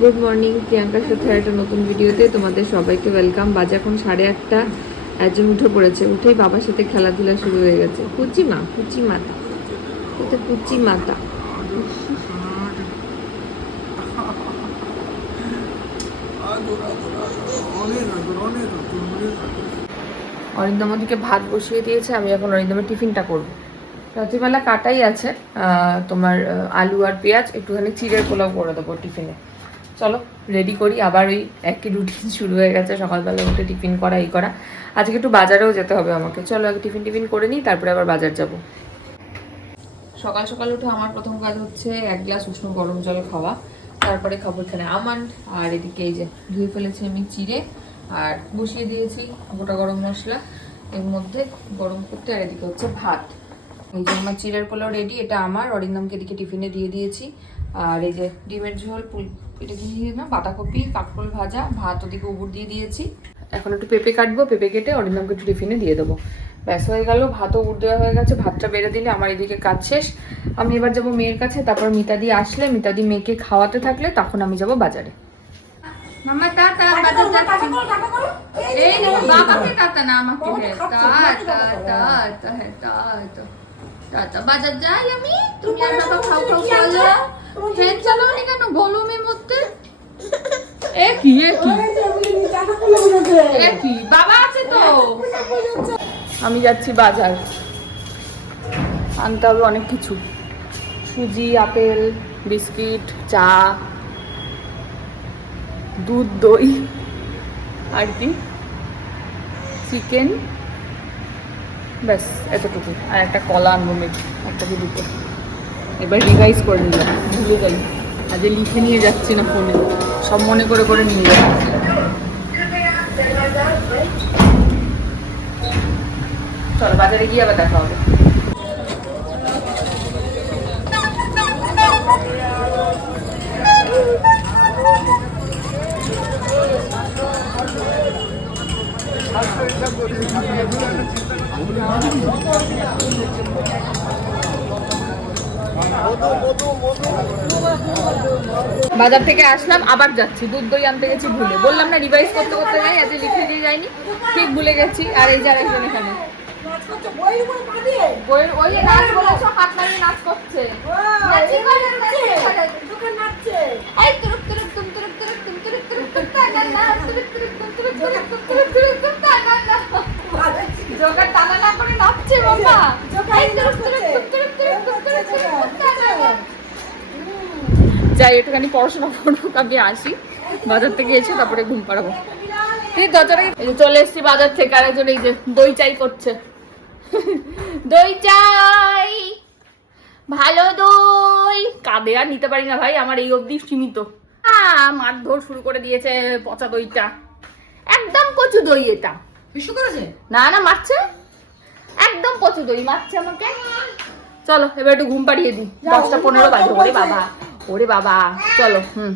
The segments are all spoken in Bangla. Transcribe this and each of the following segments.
গুড মর্নিং, প্রিয়াঙ্কার সাথে একটা নতুন ভিডিওতে তোমাদের সবাইকে ওয়েলকাম। বাজে এখন সাড়ে আটটা একজন উঠে পড়েছে। উঠেই বাবার সাথে খেলাধুলা শুরু হয়ে গেছে। কুচি মা কুচি মাতা। এটা কুচি মাতা। অরিন্দম ওদিকে ভাত বসিয়ে দিয়েছে, আমি এখন অরিন্দমের টিফিনটা করব। রাত্রিবেলা কাটাই আছে তোমার, আলু আর পেঁয়াজ, একটুখানি চিড়ের পোলাও করে দেবো টিফিনে। চলো রেডি করি। আবার ওই একই রুটিন শুরু হয়ে গেছে, সকালবেলা উঠে টিফিন করা, এই করা। আজকে একটু বাজারেও যেতে হবে আমাকে। চলো, আগে টিফিন টিফিন করে নিই, তারপরে আবার বাজার যাব। সকাল সকাল উঠে আমার প্রথম কাজ হচ্ছে এক গ্লাস উষ্ণ গরম জল খাওয়া। তারপরে খাব এখানে আমন্ড, আর এদিকে এই যে ধুয়ে ফেলেছি আমি চিড়ে, আর বসিয়ে দিয়েছি গোটা গরম মশলা। এর মধ্যে গরম করতে, আর এদিকে হচ্ছে ভাত। এই যে আমার চিড়ের পোলাও রেডি এটা আমার। অরিন্দমকে এদিকে টিফিনে দিয়ে দিয়েছি। আর এই যে ডিমের ঝোল এটা কি দিয়ে না বাঁধাকপি কাঁকরোল ভাজা ভাত ওদিকে উপর দিয়ে দিয়েছি। এখন একটু পেঁপে কাটবো পেঁপে কেটে অরিন্দমকে একটু টিফিনে দিয়ে দেবো। ব্যাস হয়ে গেল ভাতও উঠ দেওয়া হয়ে গেছে ভাতটা বেড়ে দিলে আমার এদিকে কাজ শেষ। আমি এবার যাব মেয়ের কাছে তারপর মিতাদি আসলে মিতাদি মেয়েকে খাওয়াতে থাকলে তখন আমি যাব বাজারে। মামা বাজার যাচ্ছি। এই না বাবাকে টাটা না আমাকে। বাজার যাই আমি। তুমি আর বাবা খাও খাও চলো চালাও নি কেন? গরমের মধ্যে বাবা আছে তো। আমি যাচ্ছি বাজার। আনতে হবে অনেক কিছু। সুজি, আপেল, বিস্কিট, চা, দুধ, দই, আর কি? চিকেন। ব্যাস এতটুকু আর একটা কলা আনব একটা দুটো। এবার রিভাইজ করে নিলাম। ভুলে যাই। আজ লিখে নিয়ে যাচ্ছি না ফোনে সব মনে করে করে নিয়ে যাচ্ছি চলো বাজারে গিয়ে আবার দেখা হবে। বাজার থেকে আসলাম আবার যাচ্ছি দুধ দই আনতে গেছি ভুলে বললাম না রিভাইজ করতে করতে যাই আজ লিখে দিয়ে যাইনি ঠিক ভুলে গেছি আর এই যার একজন এখানে টানা না করে নাচছে বাবা যাই একটুখানি পড়াশোনা করব আমি আসি। বাজার থেকে এসে তারপরে ঘুম পাড়াবো। দরজাটা চলে এসেছি বাজার থেকে আর একজন এই যে দই চাই করছে। দই চাই ভালো দই। কাঁদে আর নিতে পারি না ভাই আমার এই অবধি সীমিত। মারধর শুরু করে দিয়েছে পচা দইটা। একদম কচু দই এটা। করেছে? না না মারছে। একদম কচু দই মারছে আমাকে। চলো এবার একটু ঘুম পাড়িয়ে দিই। দশটা পনেরো বাজে বাবা। ওরে বাবা, চলো, হুম।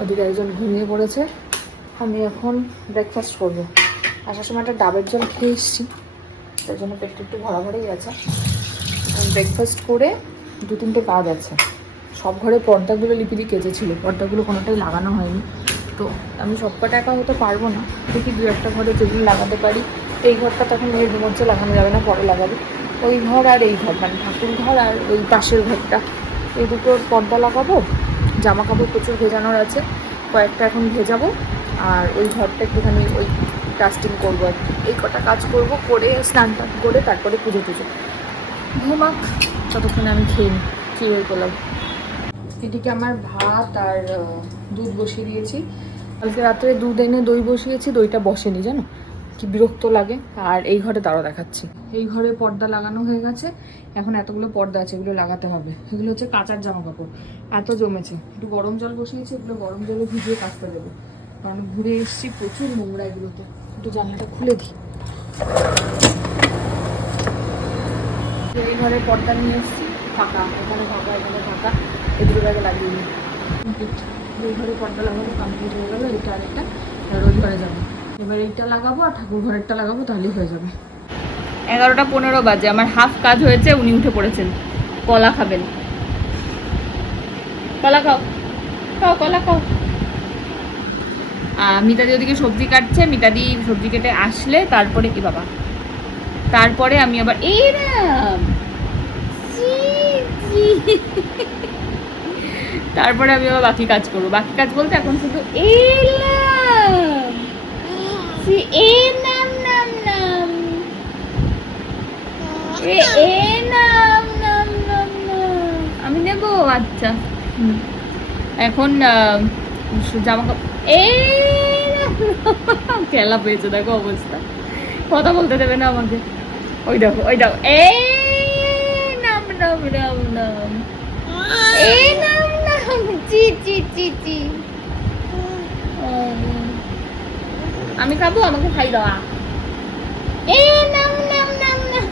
ওদিকে একজন ঘুমিয়ে পড়েছে। আমি এখন ব্রেকফাস্ট করব। আসার সময় একটা ডাবের জল খেয়ে এসেছি। তার জন্য পেটটা একটু ভরা ভরেই আছে ব্রেকফাস্ট করে দু তিনটে কাজ আছে। সব ঘরে পর্দাগুলো লিপিদি কেচেছিল। পর্দাগুলো কোনোটাই লাগানো হয়নি। তো আমি সব কটা একা হতে পারব না। দেখি দু একটা ঘরে যেগুলো লাগাতে পারি। এই ঘরটা তখন মেয়ের ঘুমোচ্ছে, লাগানো যাবে না, পরে লাগাবে। ওই ঘর আর এই ঘর মানে ঠাকুর ঘর আর ওই পাশের ঘরটা। এই দুটোর পর্দা লাগাবো জামা কাপড় প্রচুর ভেজানোর আছে, কয়েকটা এখন ভেজাবো, আর ওই ঘরটা একটুখানি ওই ডাস্টিং করব আর কি। এই কটা কাজ করব, করে স্নান টান করে তারপরে পুজো টুজো। ঘুমাক ততক্ষণে আমি খেয়ে নিই চিড়ের পোলাও এদিকে আমার ভাত আর দুধ বসিয়ে দিয়েছি। কালকে রাত্রে দুধ এনে দই বসিয়েছি, দইটা বসেনি, জানো? কি বিরক্ত লাগে? আর এই ঘরে তারও দেখাচ্ছি। এই ঘরে পর্দা লাগানো হয়ে গেছে। এখন এতগুলো পর্দা আছে, এগুলো লাগাতে হবে। এগুলো হচ্ছে কাঁচার জামা কাপড় এত জমেছে। একটু গরম জল বসিয়েছি, এগুলো গরম জলে ভিজিয়ে কাচতে দেবো। কারণ ঘুরে এসছি প্রচুর নোংরা এগুলোতে। একটু জানলাটা খুলে দিই। এই ঘরে পর্দা নিয়ে এসেছি। ফাঁকা, এখানে ফাঁকা এখানে ফাঁকা। এগুলো ব্যাগে লাগিয়ে নিই এই ঘরে পর্দা লাগাবো কমপ্লিট হয়ে গেলো, এটা আর এটা আর ওই ঘরে যাব। এবার এইটা লাগাবো আর ঠাকুর ঘরেরটা লাগাবো, তাহলেই হয়ে যাবে। এগারোটা পনেরো বাজে, আমার হাফ কাজ হয়েছে, উনি উঠে পড়েছেন। কলা খাবেন। কলা খাও। খাও, কলা খাও। মিতাদি ওদিকে সবজি কাটছে, মিতাদি সবজি কেটে আসলে তারপরে কি বাবা? তারপরে আমি আবার, এই। তারপরে আমি আবার বাকি কাজ করব। বাকি কাজ বলতে এখন শুধু সি এ নাম নাম নাম এ এ নাম নাম নাম নাম আমি নেব আচ্ছা। এখন জামা কাপড় এ খেলা পেয়েছে দেখো অবস্থা। কথা বলতে দেবে না আমাকে। ওই দেখো ওই দেখো। এ নাম নাম নাম নাম। এ নাম নাম চি চি চি চি। আমি খাব আমাকে খাই দেওয়া এ নাম নাম নাম নাম।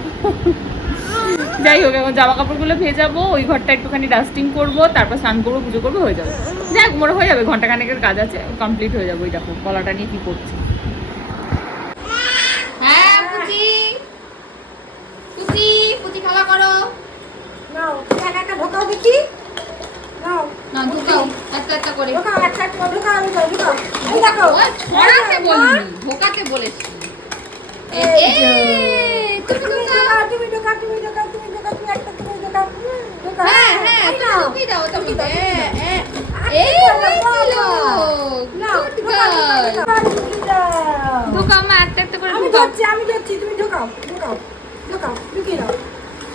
যাই হোক এখন জামা কাপড়গুলো ভেজাবো ওই ঘরটা একটুখানি ডাস্টিং করব তারপর স্নান করব পুজো করব হয়ে যাবে। যাক মোর হয়ে যাবে ঘণ্টা খানেকের কাজ আছে কমপ্লিট হয়ে যাবে ওই দেখো কলাটা নিয়ে কি করছি। হ্যাঁ না ঢুকাও। একটা একটা করে। ঢোকাও একটা একটা ঢোকাও ঢোকাও। ছড়াতে বলিনি ঢোকাতে বলেছি। ঢোকাও। ঢোকাও ঢোকাও ঢোকাও হ্যাঁ হ্যাঁ হ্যাঁ, হ্যাঁ। ঢোকাও. ঢোকাও ঢুকিয়ে দাও। ঢোকাও মা একটা একটা করে আমি ঢোকাও। আমি ধরছি তুমি ঢোকাও ঢোকাও ঢোকাও ঢুকিয়ে দাও।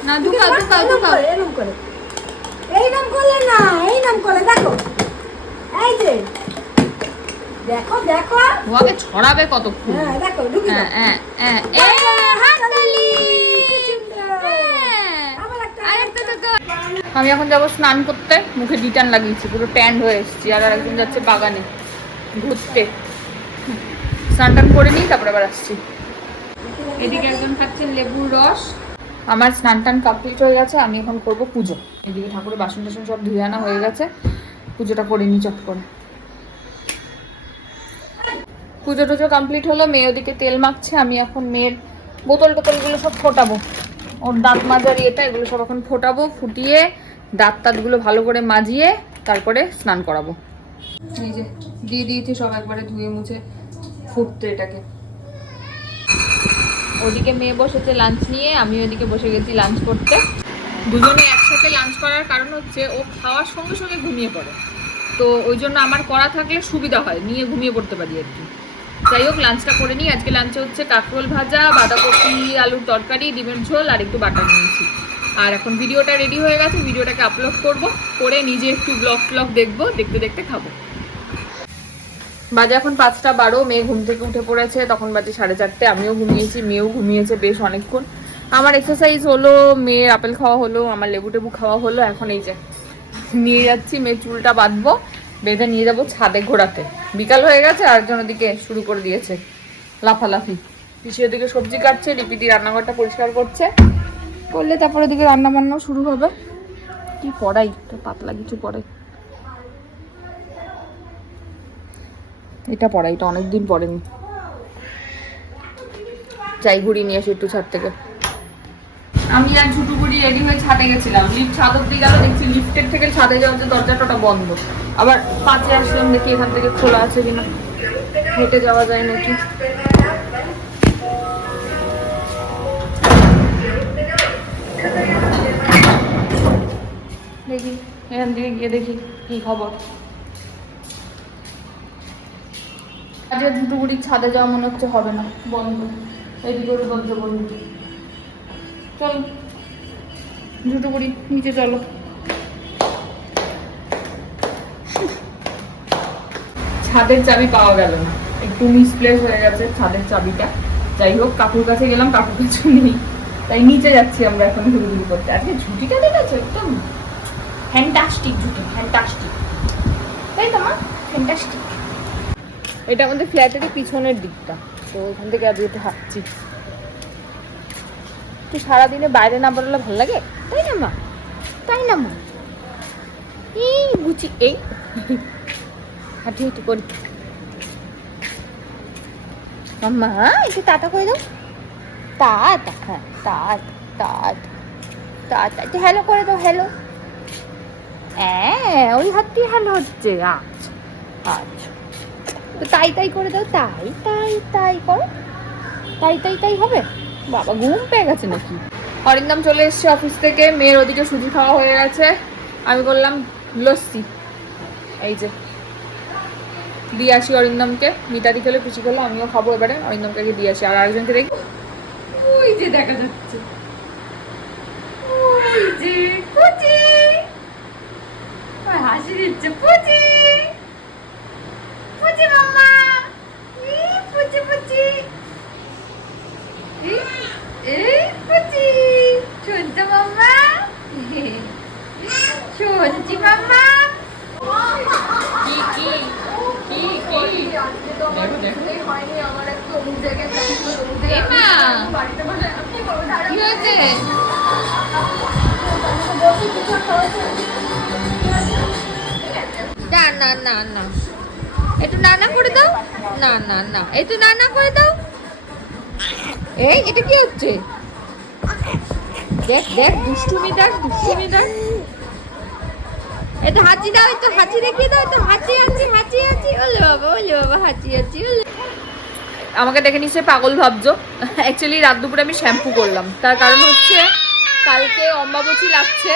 না ঢুকিয়ে ঢোকাও দাও, ঢোকাও করে, করে। এই নাম করলে না এই নাম করলে দেখো। এই যে দেখো দেখো। ওকে ছড়াবে কতক্ষণ? হ্যাঁ দেখো দাও হ্যাঁ হ্যাঁ হ্যাঁ। আমি এখন যাব স্নান করতে মুখে ডিটান লাগিয়েছি পুরো ট্যান্ড হয়ে এসেছি আর একজন যাচ্ছে বাগানে ঘুরতে। স্নান টান করে নিই তারপরে আবার আসছি। এদিকে একজন খাচ্ছেন লেবুর রস। আমার স্নান টান কমপ্লিট হয়ে গেছে আমি এখন করব পুজো। এদিকে ঠাকুরের বাসন টাসন সব ধুয়ে আনা হয়ে গেছে পুজোটা করে নিই চট করে। পুজো টুজো কমপ্লিট হলো, মেয়ে ওদিকে তেল মাখছে, আমি এখন মেয়ের বোতল টোতলগুলো সব ফোটাবো। ওর দাঁত মাজার ইয়েটা এগুলো সব এখন ফোটাবো, ফুটিয়ে দাঁত তাঁতগুলো ভালো করে মাজিয়ে তারপরে স্নান করাবো। এই যে, দিয়ে দিয়েছি সব একবারে ধুয়ে মুছে ফুটতে এটাকে। ওদিকে মেয়ে বসেছে লাঞ্চ নিয়ে আমি ওদিকে বসে গেছি লাঞ্চ করতে। দুজনে একসাথে লাঞ্চ করার কারণ হচ্ছে, ও খাওয়ার সঙ্গে সঙ্গে ঘুমিয়ে পড়ে। তো ওই জন্য আমার করা থাকলে সুবিধা হয়, নিয়ে ঘুমিয়ে পড়তে পারি আর কি। যাই হোক লাঞ্চটা করে নিই। আজকে লাঞ্চে হচ্ছে কাঁকরোল ভাজা, বাঁধাকপি, আলুর তরকারি, ডিমের ঝোল আর একটু বাটার নিয়েছি। আর এখন ভিডিওটা রেডি হয়ে গেছে, ভিডিওটাকে আপলোড করব, করে নিজে একটু ব্লগ ফ্লগ দেখব, দেখতে দেখতে খাব। বাজে এখন পাঁচটা বারো, মেয়ে ঘুম থেকে উঠে পড়েছে, তখন বাজে সাড়ে চারটে, আমিও ঘুমিয়েছি, মেয়েও ঘুমিয়েছে বেশ অনেকক্ষণ। আমার এক্সারসাইজ হলো, মেয়ের আপেল খাওয়া হলো, আমার লেবু টেবু খাওয়া হলো, এখন এই যে, নিয়ে যাচ্ছি, মেয়ের চুলটা বাঁধবো। বেঁধে নিয়ে যাব ছাদে ঘোরাতে। বিকাল হয়ে গেছে আর একজন ওদিকে শুরু করে দিয়েছে লাফালাফি। পিসি ওদিকে সবজি কাটছে রিপিটি রান্নাঘরটা পরিষ্কার করছে। করলে তারপর ওদিকে রান্না বান্নাও শুরু হবে। কি পড়াই তো পাতলা কিছু পড়াই এটা পড়াই, এটা অনেকদিন পড়েনি। যাই ঘুরি নিয়ে আসি একটু ছাদ থেকে। আমি আর ঝুটু বুড়ি রেডি হয়ে ছাদে গেছিলাম। লিফট ছাদ অব্দি গেল, দেখছি লিফটের থেকে ছাদে যাওয়ার যে দরজাটা ওটা বন্ধ। আবার কাছে আসলাম, দেখি এখান থেকে খোলা আছে কিনা। হেঁটে যাওয়া যায় নাকি? দেখি, এখান থেকে গিয়ে দেখি কি খবর। আজকে ঝুটুগুড়ির ছাদে যাওয়া মনে হচ্ছে হবে না, বন্ধ। এদিকে দরজা বন্ধ। চল। ঝুটুগুড়ি নিচে চলো। ছাদের চাবি পাওয়া গেল না। একটু মিসপ্লেস হয়ে গেছে ছাদের চাবিটা। যাই হোক কাকুর কাছে গেলাম কাকুর কাছে নেই। তাই নিচে যাচ্ছি আমরা এখন ঘুরঘুরি করতে। আজকে ঝুটিটা দেখেছ? একদম ফ্যান্টাস্টিক ঝুটি ফ্যান্টাস্টিক তাই তো মা? ফ্যান্টাস্টিক এটা আমাদের ফ্ল্যাটের পিছনের দিকটা। তো ওখান থেকে আজকে হাঁটছি। তুই সারাদিনে বাইরে না বেরোলে ভালো লাগে? তাই না, মা? তাই না, মা? এই গুচি, এই। হাঁটি হাঁটি করি। মাম্মা একটু টাটা করে দাও। টাটা হ্যাঁ টাটা টাটা টাটা একটু হ্যালো করে দাও হ্যালো হ্যাঁ ওই হাত দিয়ে হ্যালো হচ্ছে আচ্ছা আচ্ছা। তাই তাই করে দাও, তাই তাই তাই করো। তাই তাই তাই হবে? বাবা, ঘুম পেয়ে গেছে নাকি? অরিন্দম চলে এসছে অফিস থেকে, মেয়ের ওদিকে সুজি খাওয়া হয়ে গেছে। আমি করলাম লস্যি। এই যে, দিয়ে আসি অরিন্দমকে মিতাদি খেলে পিচি খেলে, আমিও খাব এবারে অরিন্দমকে আগে দিয়ে আসি। আর আরেকজনকে দেখি। ওই যে দেখা যাচ্ছে। ওই যে পুচি। হাসি দিচ্ছে পুচি মাম্মা ই পুচি পুচি এই এই পুচি শুনতে মাম্মা শুনছি মাম্মা কি কি কি কি দেখো দেখো এমা কি হয়েছে না না না না। একটু না না করে দাও। না না না। একটু না না করে দাও। এই এটা কি হচ্ছে? দেখ দেখ দুষ্টুমি দেখ দুষ্টুমি দেখ। এটা হাঁচি হাঁচি হাঁচি হাঁচি বাবা বাবা, হাঁচি হাঁচি আমাকে দেখে নিশ্চয়ই পাগল ভাবছ। অ্যাকচুয়ালি রাত দুপুরে আমি শ্যাম্পু করলাম। তার কারণ হচ্ছে, কালকে অম্বাবচী লাগছে।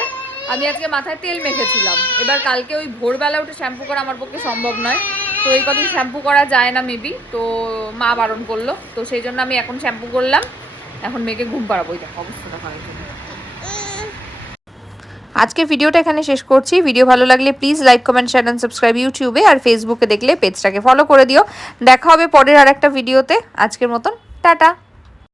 আমি আজকে মাথায় তেল মেখেছিলাম। এবার কালকে ওই ভোরবেলা উঠে শ্যাম্পু করা আমার পক্ষে সম্ভব নয়। তো এই কদিন শ্যাম্পু করা যায় না মেবি তো মা বারণ করল। তো সেই জন্য আমি এখন শ্যাম্পু করলাম। এখন মেয়েকে ঘুম পাড়াবো দেখো অবস্থাটা খারাপ আজকে ভিডিওটা এখানে শেষ করছি। ভিডিও ভালো লাগলে please like comment share and subscribe ইউটিউবে আর ফেসবুকে দেখলে পেজটাকে ফলো করে দিও। দেখা হবে পরের আর একটা ভিডিওতে আজকের মতন, টাটা।